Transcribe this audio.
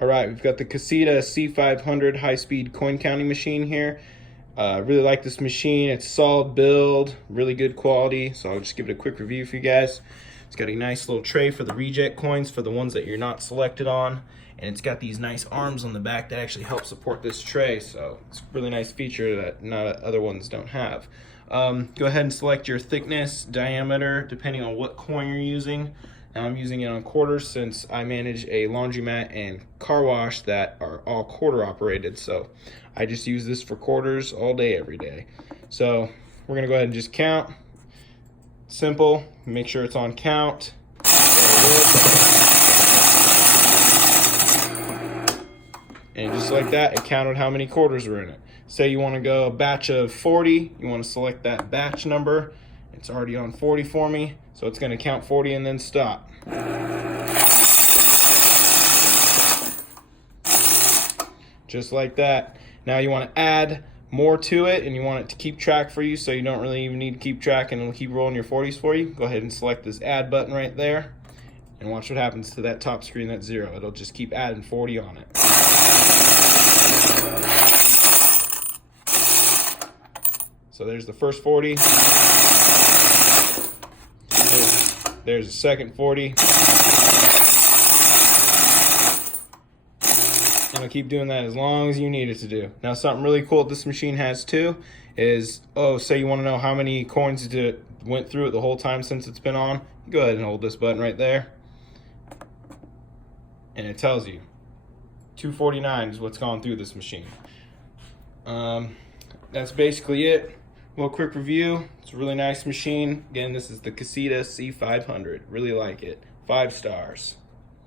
All right, we've got the Cassida C500 high-speed coin counting machine here. Really like this machine. It's solid build, really good quality. So I'll just give it a quick review for you guys. It's got a nice little tray for the reject coins for the ones that you're not selected on. And it's got these nice arms on the back that actually help support this tray. So it's a really nice feature that other ones don't have. Go ahead and select your thickness, diameter, depending on what coin you're using. Now I'm using it on quarters since I manage a laundromat and car wash that are all quarter operated. So I just use this for quarters all day, every day. So we're gonna go ahead and just count. Simple, make sure it's on count. And just like that, it counted how many quarters were in it. Say you wanna go a batch of 40, you wanna select that batch number. It's already on 40 for me, so it's going to count 40 and then stop. Just like that. Now you want to add more to it, and you want it to keep track for you, so you don't really even need to keep track, and it'll keep rolling your 40s for you. Go ahead and select this add button right there, and watch what happens to that top screen that's 0. It'll just keep adding 40 on it. So there's the first 40. There's the second 40. And I'll keep doing that as long as you need it to do. Now something really cool this machine has too is, say you want to know how many coins went through it the whole time since it's been on. Go ahead and hold this button right there. And it tells you 249 is what's gone through this machine. That's basically it. Well, quick review. It's a really nice machine. Again, this is the Cassida C500. Really like it. 5 stars.